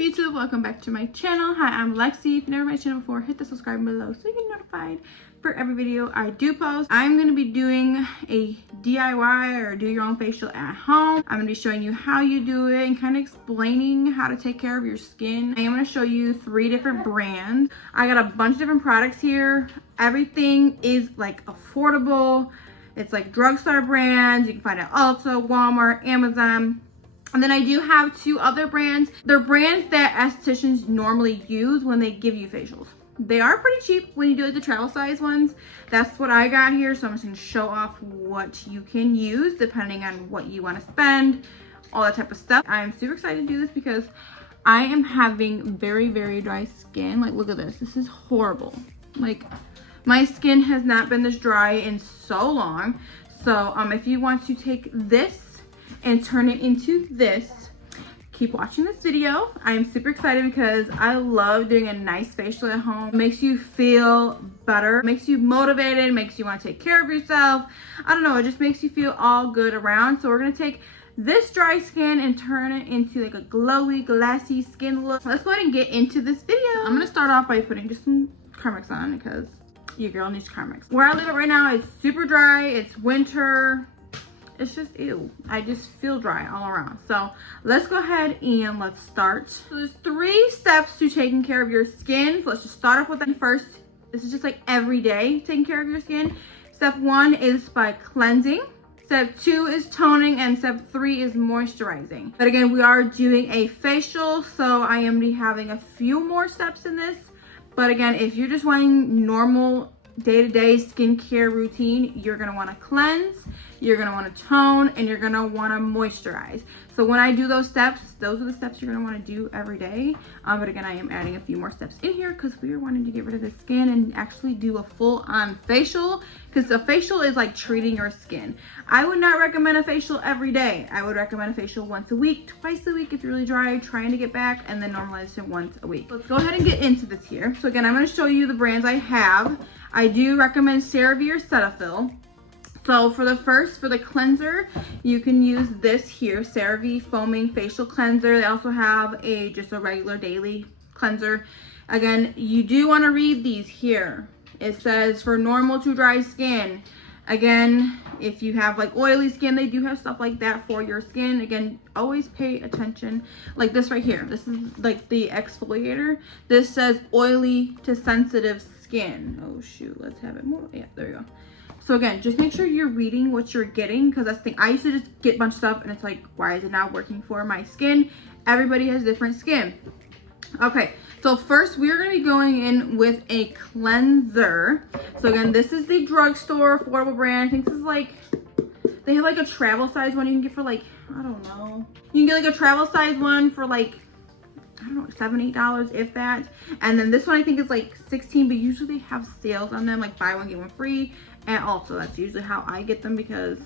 YouTube? Welcome back to my channel. Hi, I'm Lexi. If you've never met my channel before, hit the subscribe below so you get notified for every video I do post. I'm going to be doing a DIY or do your own facial at home. I'm going to be showing you how you do it and kind of explaining how to take care of your skin. I am going to show you 3 different brands. I got a bunch of different products here. Everything is like affordable. It's like drugstore brands. You can find it at Ulta, Walmart, Amazon. And then I do have 2 other brands. They're brands that estheticians normally use when they give you facials. They are pretty cheap when you do like the travel size ones. That's what I got here. So I'm just gonna show off what you can use depending on what you wanna spend, all that type of stuff. I'm super excited to do this because I am having very, very dry skin. Like, look at this. This is horrible. Like, my skin has not been this dry in so long. So if you want to take this and turn it into this, keep watching this video. I am super excited because I love doing a nice facial at home. It makes you feel better, makes you motivated, makes you want to take care of yourself. I don't know, it just makes you feel all good around. So we're gonna take this dry skin and turn it into like a glowy, glassy skin look. Let's go ahead and get into this video. I'm gonna start off by putting just some Carmex on because your girl needs Carmex. Where I live right now, it's super dry, it's winter. It's just ew. I just feel dry all around. So let's go ahead and let's start. So there's 3 steps to taking care of your skin. So let's just start off with them first. This is just like every day taking care of your skin. Step 1 is by cleansing. Step 2 is toning, and step 3 is moisturizing. But again, we are doing a facial, so I am be having a few more steps in this. But again, if you're just wanting normal day-to-day skincare routine, you're gonna wanna cleanse, you're gonna wanna tone, and you're gonna wanna moisturize. So when I do those steps, those are the steps you're gonna wanna do every day. But again, I am adding a few more steps in here because we are wanting to get rid of the skin and actually do a full-on facial, because a facial is like treating your skin. I would not recommend a facial every day. I would recommend a facial once a week, twice a week if you're really dry, trying to get back, and then normalize it once a week. Let's go ahead and get into this here. So again, I'm gonna show you the brands I have. I do recommend CeraVe or Cetaphil. So for the cleanser, you can use this here, CeraVe Foaming Facial Cleanser. They also have just a regular daily cleanser. Again, you do want to read these here. It says for normal to dry skin. Again, if you have like oily skin, they do have stuff like that for your skin. Again, always pay attention. Like this right here. This is like the exfoliator. This says oily to sensitive skin. Oh shoot, let's have it more. Yeah, there you go. So again, just make sure you're reading what you're getting, because that's the thing. I used to just get a bunch of stuff and it's like, why is it not working for my skin? Everybody has different skin. Okay, so first we're going to be going in with a cleanser. So again, this is the drugstore affordable brand. I think this is like, they have like a travel size one you can get for like, I don't know. You can get like a travel size one for like, I don't know, $7, $8 if that. And then this one I think is like $16, but usually they have sales on them, like buy one get one free. And also that's usually how I get them because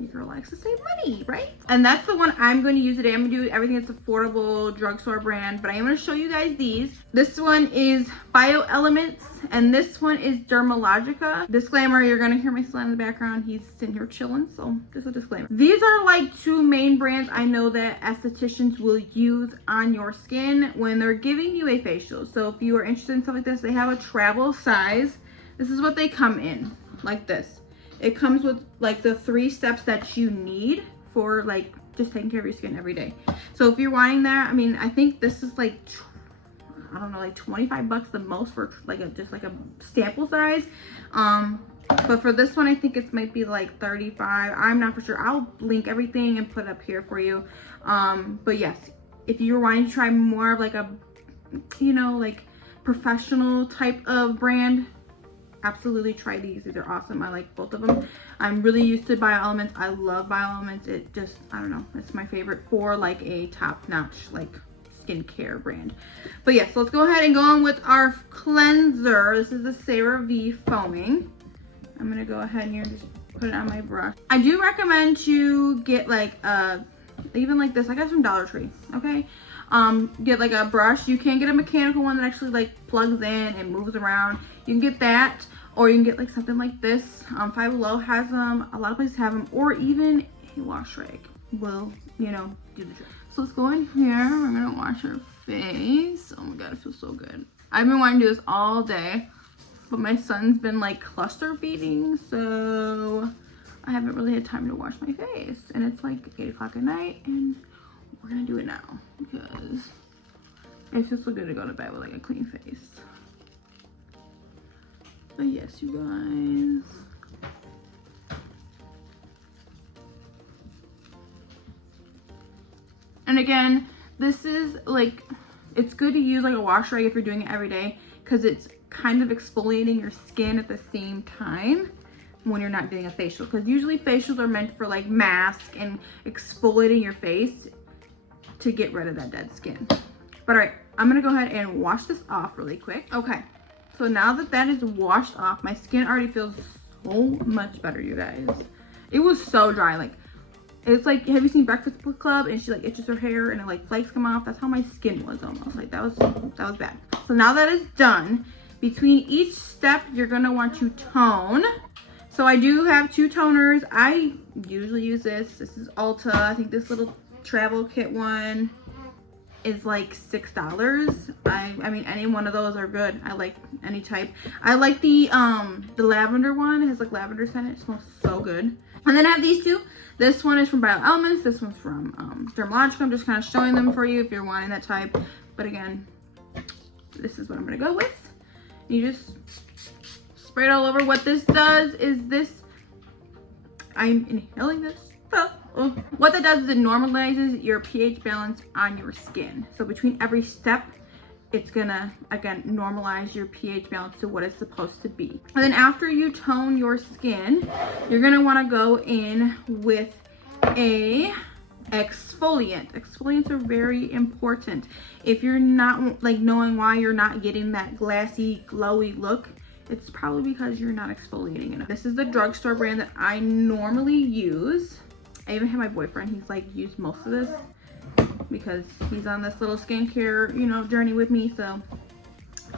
your girl likes to save money, right? And that's the one I'm going to use today. I'm going to do everything that's affordable drugstore brand, but I am going to show you guys these. This one is Bio Elements, and this one is Dermalogica. Disclaimer, you're going to hear my son in the background. He's sitting here chilling, so just a disclaimer. These are like 2 main brands I know that estheticians will use on your skin when they're giving you a facial. So if you are interested in stuff like this, they have a travel size. This is what they come in, like this. It comes with like the 3 steps that you need for like just taking care of your skin every day. So if you're wanting that, I mean, I think this is like, I don't know, like 25 bucks the most for like just like a sample size. But for this one, I think it might be like 35. I'm not for sure. I'll link everything and put it up here for you. But yes, if you're wanting to try more of like a, you know, like professional type of brand, absolutely try these. These are awesome. I like both of them. I'm really used to Bio Elements. I love Bio Elements. It just, I don't know, it's my favorite for like a top-notch like skincare brand. But yes, so let's go ahead and go on with our cleanser. This is the CeraVe Foaming. I'm gonna go ahead here and just put it on my brush. I do recommend to get like even like this. I got from Dollar Tree, okay? Get like a brush. You can get a mechanical one that actually like plugs in and moves around. You can get that, or you can get like something like this. Five Below has them. A lot of places have them, or even a wash rag will, you know, do the trick. So let's go in here. We're gonna wash our face. Oh my god, it feels so good. I've been wanting to do this all day, but my son's been like cluster feeding, so I haven't really had time to wash my face. And it's like 8 o'clock at night, and we're gonna do it now because it feels so good to go to bed with like a clean face. But yes, you guys. And again, this is like, it's good to use like a wash rag if you're doing it every day because it's kind of exfoliating your skin at the same time when you're not doing a facial. Because usually facials are meant for like mask and exfoliating your face to get rid of that dead skin. But all right, I'm gonna go ahead and wash this off really quick. Okay, so now that that is washed off, my skin already feels so much better, you guys. It was so dry, like, it's like, have you seen Breakfast Club and she like itches her hair and it like flakes come off? That's how my skin was almost. Like that was bad. So now that is done, between each step you're gonna want to tone. So I do have 2 toners. I usually use this. This is Ulta. I think this little travel kit one is like $6. I mean any one of those are good. I like any type. I like the lavender one. It has like lavender scent. It smells so good. And then I have these 2. This one is from Bioelements. This one's from Dermalogica. I'm just kind of showing them for you if you're wanting that type. But again, this is what I'm going to go with. You just spray it all over. What this does is this, I'm inhaling this. What that does is it normalizes your pH balance on your skin. So between every step, it's gonna, again, normalize your pH balance to what it's supposed to be. And then after you tone your skin, you're gonna wanna go in with a exfoliant. Exfoliants are very important. If you're not like knowing why you're not getting that glassy, glowy look, it's probably because you're not exfoliating enough. This is the drugstore brand that I normally use. I even have my boyfriend, he's like used most of this because he's on this little skincare, you know, journey with me, so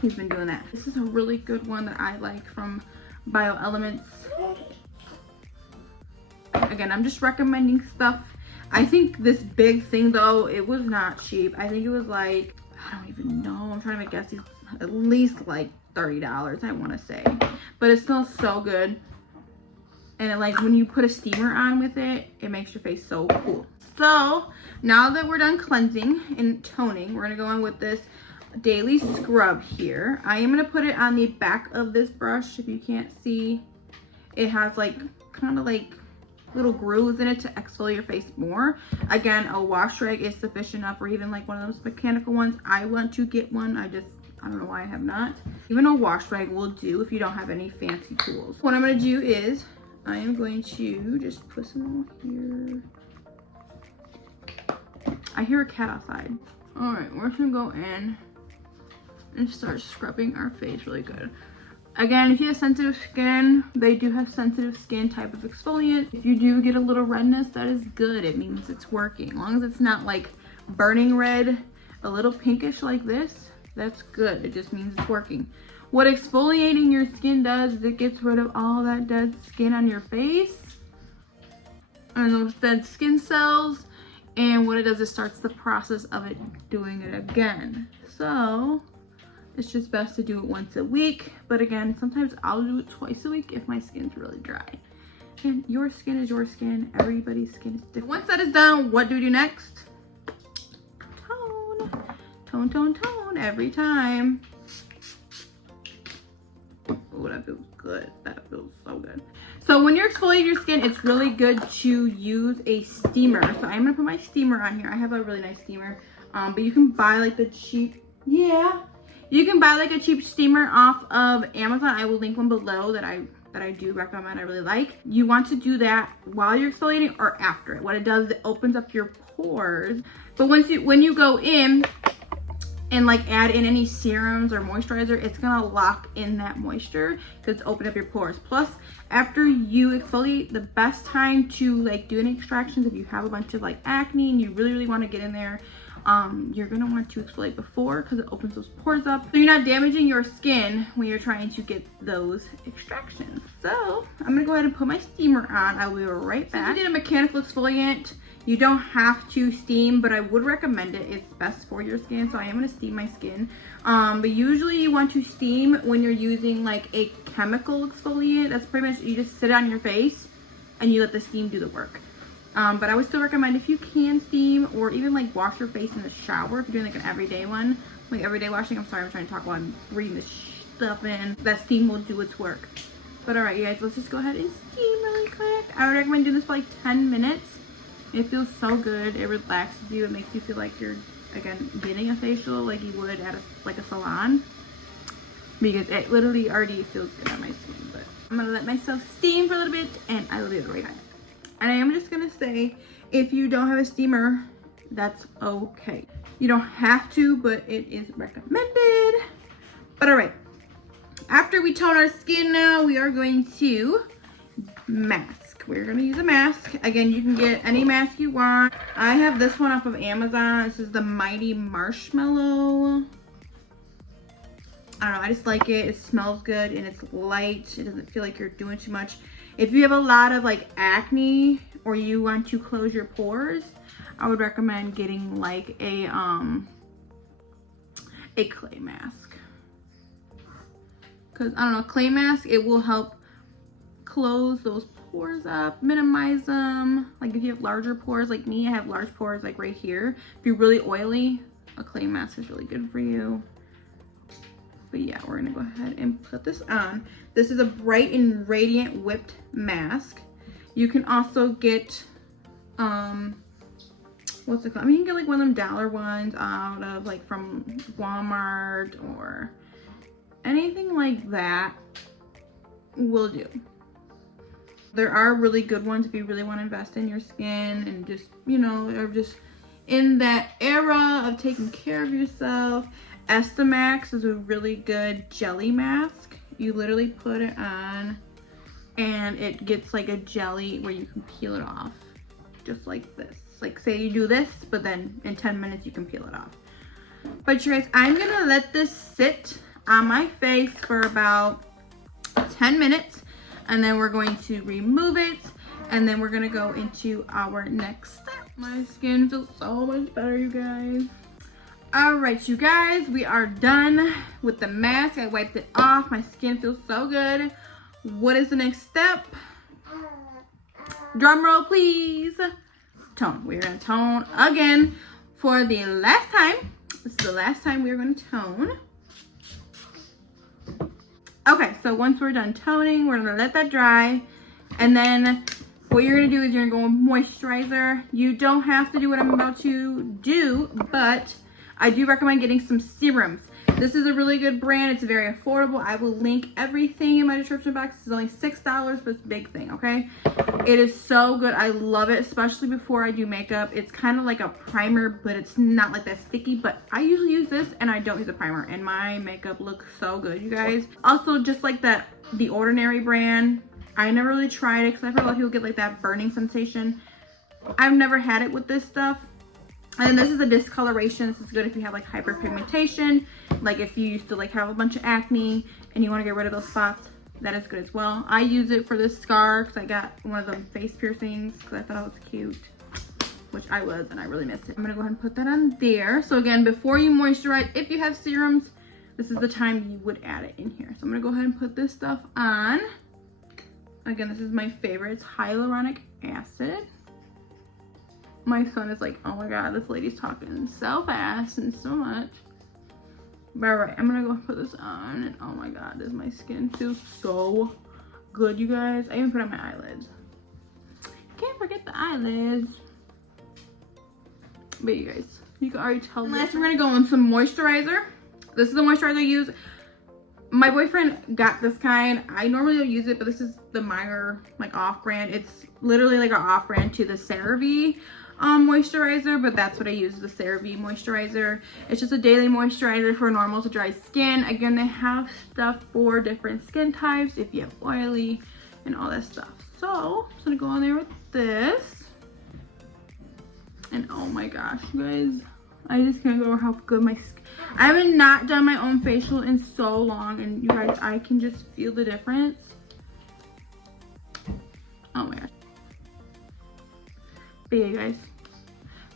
he's been doing that. This is a really good one that I like from Bioelements. Again, I'm just recommending stuff. I think this big thing though, it was not cheap. I think it was like, I don't even know, I'm trying to guess, at least like $30, I want to say, but it smells so good. And it, like when you put a steamer on with it, it makes your face so cool. So now that we're done cleansing and toning, we're gonna go in with this daily scrub here. I am gonna put it on the back of this brush. If you can't see, it has like kind of like little grooves in it to exfoliate your face more. Again, a wash rag is sufficient enough, or even like one of those mechanical ones. I want to get one. I don't know why I have not. Even a wash rag will do if you don't have any fancy tools. What I'm gonna do is I am going to just put some here. I hear a cat outside. All right, we're just gonna go in and start scrubbing our face really good. Again, if you have sensitive skin, they do have sensitive skin type of exfoliant. If you do get a little redness, that is good. It means it's working. As long as it's not like burning red, a little pinkish like this, that's good. It just means it's working. What exfoliating your skin does is it gets rid of all that dead skin on your face and those dead skin cells. And what it does is starts the process of it doing it again. So it's just best to do it once a week. But again, sometimes I'll do it twice a week if my skin's really dry. And your skin is your skin. Everybody's skin is different. Once that is done, what do we do next? Tone. Tone, tone, tone every time. Oh, that feels good. That feels so good. So when you're exfoliating your skin, it's really good to use a steamer. So I'm gonna put my steamer on here. I have a really nice steamer, but you can buy like the cheap, you can buy like a cheap steamer off of Amazon. I will link one below that I do recommend. I really like. You want to do that while you're exfoliating or after it. What it does is it opens up your pores. But when you go in and like add in any serums or moisturizer, it's gonna lock in that moisture because it's open up your pores. Plus, after you exfoliate, the best time to like do any extractions, if you have a bunch of like acne and you really want to get in there, you're gonna want to exfoliate before because it opens those pores up. So you're not damaging your skin when you're trying to get those extractions. So I'm gonna go ahead and put my steamer on. I will be right back. Since you did a mechanical exfoliant, You don't have to steam, but I would recommend it. It's best for your skin, so I am going to steam my skin. But usually you want to steam when you're using like a chemical exfoliant. That's pretty much, you just sit it on your face and you let the steam do the work. But I would still recommend if you can steam, or even like wash your face in the shower if you're doing like an everyday one, like everyday washing. I'm sorry, I'm trying to talk while I'm reading this stuff in. That steam will do its work. But alright, you guys, let's just go ahead and steam really quick. I would recommend doing this for like 10 minutes. It feels so good. It relaxes you. It makes you feel like you're, again, getting a facial like you would at a salon. Because it literally already feels good on my skin. But I'm going to let myself steam for a little bit, and I will be right back. And I am just going to say, if you don't have a steamer, that's okay. You don't have to, but it is recommended. But alright. After we tone our skin now, we are going to mask. We're going to use a mask. Again, you can get any mask you want. I have this one off of Amazon. This is the Mighty Marshmallow. I don't know, I just like it. It smells good and it's light. It doesn't feel like you're doing too much. If you have a lot of like acne or you want to close your pores, I would recommend getting like a clay mask. Because, I don't know, clay mask, it will help close those pores up, minimize them. Like if you have larger pores like me, I have large pores like right here. If you're really oily, a clay mask is really good for you. But yeah, we're gonna go ahead and put this on. This is a Bright and Radiant Whipped Mask. You can also get, what's it called? I mean, you can get like one of them dollar ones out of like from Walmart or anything like that will do. There are really good ones if you really want to invest in your skin and just, you know, are just in that era of taking care of yourself. Estemax is a really good jelly mask. You literally put it on and it gets like a jelly where you can peel it off. Just like this. Like say you do this, but then in 10 minutes you can peel it off. But you guys, I'm gonna let this sit on my face for about 10 minutes. And then we're going to remove it. And then we're gonna go into our next step. My skin feels so much better, you guys. Alright, you guys, we are done with the mask. I wiped it off. My skin feels so good. What is the next step? Drum roll, please. Tone. We're going to tone again for the last time. This is the last time we're going to tone. Okay, so once we're done toning, we're going to let that dry. And then what you're going to do is you're going to go with moisturizer. You don't have to do what I'm about to do, but I do recommend getting some serums. This is a really good brand. It's very affordable. I will link everything in my description box. It's only $6, but it's a big thing, okay? It is so good. I love it, especially before I do makeup. It's kind of like a primer, but it's not like that sticky. But I usually use this and I don't use a primer. And my makeup looks so good, you guys. Also, just like that, The Ordinary brand. I never really tried it because I've heard a lot of people get like that burning sensation. I've never had it with this stuff. And this is a discoloration. This is good if you have like hyperpigmentation, like if you used to like have a bunch of acne and you want to get rid of those spots. That is good as well. I use it for this scar because I got one of them face piercings because I thought it was cute, which I was, and I really missed it. I'm gonna go ahead and put that on there. So again, before you moisturize, if you have serums, this is the time you would add it in here. So I'm gonna go ahead and put this stuff on. Again, this is my favorite. It's hyaluronic acid. My son is like, oh my god, this lady's talking so fast and so much. But alright, I'm gonna go put this on, and oh my god, does my skin feel so good, you guys. I even put on my eyelids. Can't forget the eyelids. But you guys, you can already tell. Last, we're gonna go on some moisturizer. This is the moisturizer I use. My boyfriend got this kind. I normally don't use it, but this is the Meyer like off-brand. It's literally like an off-brand to the CeraVe moisturizer, but that's what I use, the CeraVe moisturizer. It's just a daily moisturizer for normal to dry skin. Again, they have stuff for different skin types if you have oily and all that stuff. So I'm just gonna go on there with this, and oh my gosh, you guys, I just can't go over how good my skin. I haven't not done my own facial in so long, and you guys, I can just feel the difference. Oh my gosh. But yeah, guys,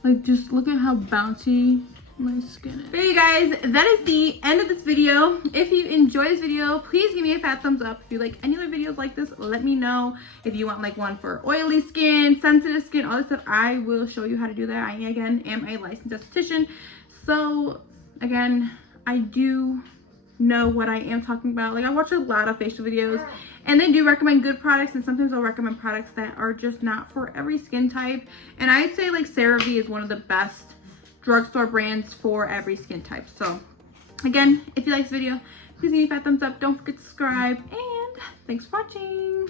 Like, just look at how bouncy my skin is. But you guys, that is the end of this video. If you enjoyed this video, please give me a fat thumbs up. If you like any other videos like this, let me know. If you want like one for oily skin, sensitive skin, all this stuff, I will show you how to do that. I, again, am a licensed esthetician. So, again, I do know what I am talking about. Like, I watch a lot of facial videos and they do recommend good products, and sometimes they'll recommend products that are just not for every skin type. And I'd say like CeraVe is one of the best drugstore brands for every skin type. So again, if you like this video, please give me a fat thumbs up. Don't forget to subscribe, and thanks for watching.